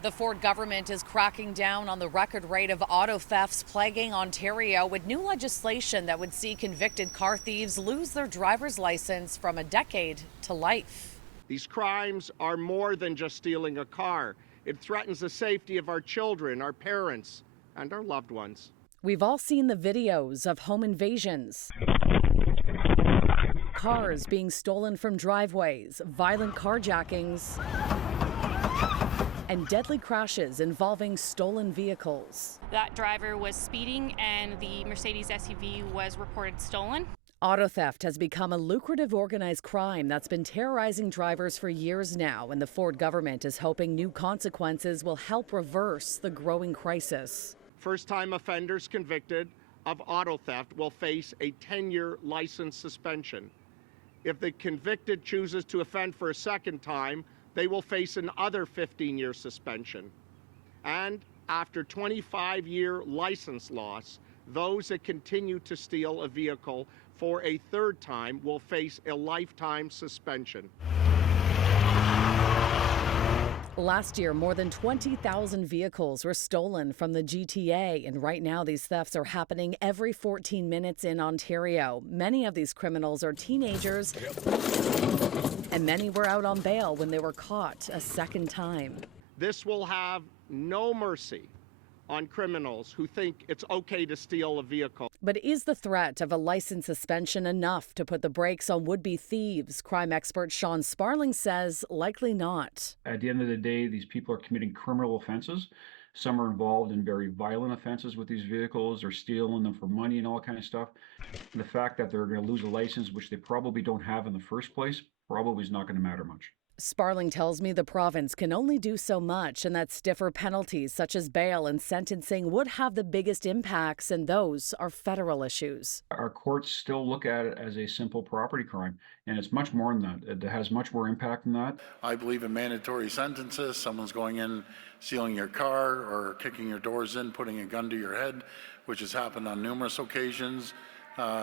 The Ford government is cracking down on the record rate of auto thefts plaguing Ontario with new legislation that would see convicted car thieves lose their driver's license from a decade to life. These crimes are more than just stealing a car. It threatens the safety of our children, our parents, and our loved ones. We've all seen the videos of home invasions, cars being stolen from driveways, violent carjackings, and deadly crashes involving stolen vehicles. That driver was speeding and the Mercedes SUV was reported stolen. Auto theft has become a lucrative organized crime that's been terrorizing drivers for years now, and the Ford government is hoping new consequences will help reverse the growing crisis. First-time offenders convicted of auto theft will face a 10-year license suspension. If the convicted chooses to offend for a second time, they will face another 15-year suspension. And after 25-year license loss, those that continue to steal a vehicle for a third time will face a lifetime suspension. Last year, more than 20,000 vehicles were stolen from the GTA, and right now these thefts are happening every 14 minutes in Ontario. Many of these criminals are teenagers, and many were out on bail when they were caught a second time. This will have no mercy on criminals who think it's okay to steal a vehicle. But is the threat of a license suspension enough to put the brakes on would-be thieves? Crime expert Sean Sparling says likely not. At the end of the day, these people are committing criminal offenses. Some are involved in very violent offenses with these vehicles. They're stealing them for money and all kind of stuff. The fact that they're going to lose a license, which they probably don't have in the first place, probably is not going to matter much. Sparling tells me the province can only do so much, and that stiffer penalties such as bail and sentencing would have the biggest impacts, and those are federal issues. Our courts still look at it as a simple property crime, and it's much more than that. It has much more impact than that. I believe in mandatory sentences. Someone's going in, stealing your car or kicking your doors in, putting a gun to your head, which has happened on numerous occasions.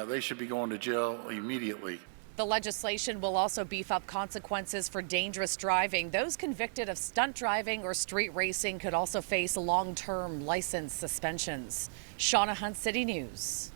They should be going to jail immediately. The legislation will also beef up consequences for dangerous driving. Those convicted of stunt driving or street racing could also face long-term license suspensions. Shauna Hunt, City News.